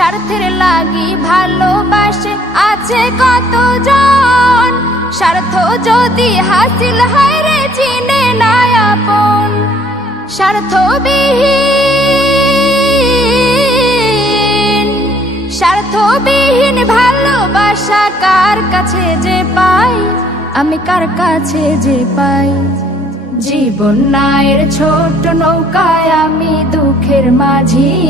স্বার্থের লাগি ভালোবাসে আছে কত জন স্বার্থ যদি হাসিল হয় রে চিনে না আপন। স্বার্থবিহীন। স্বার্থবিহীন ভালোবাসা কার কাছে যে পাই? আমি কার কাছে যে পাই? জীবন নায়ের ছোট নৌকায় আমি দুঃখের মাঝি।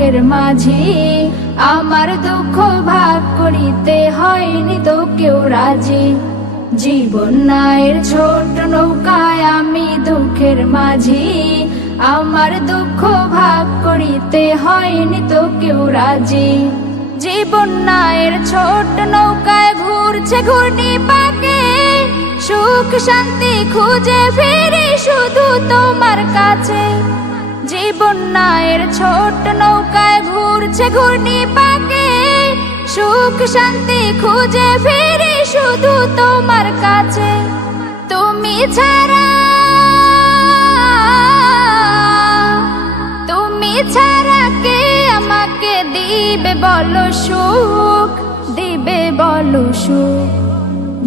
দুঃখের মাঝি আমার দুঃখ ভাগ করিতে হয়নি তো কেউ রাজি। জীবন নায়ের ছোট নৌকায় আমি দুঃখের মাঝি আমার দুঃখ ভাগ করিতে হয়নি তো কেউ রাজি। জীবন নায়ের ছোট নৌকায় ঘুরছে ঘূর্ণি পাকে, সুখ শান্তি খুঁজে ফিরি শুধু তোমার কাছে। জীবন ছোট নৌকায় ঘুরছে ঘূর্ণি পাকে সুখ শান্তি খুঁজে ফিরি শুধু তোমার কাছে। তুমি ছাড়া তুমি ছাড়া কে আমাকে দিবে বলো সুখ, দিবে বলো সুখ।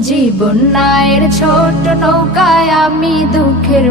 জীবন নায়ের ছোট নৌকায় আমি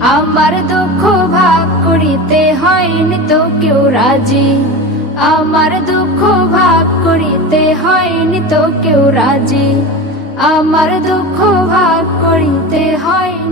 আমার দুঃখ ভাগ করিতে হয়নি তো কেউ রাজি। আমার দুঃখ ভাগ করিতে হয়নি তো কেউ রাজি। আমার দুঃখ ভাগ করিতে হয়নি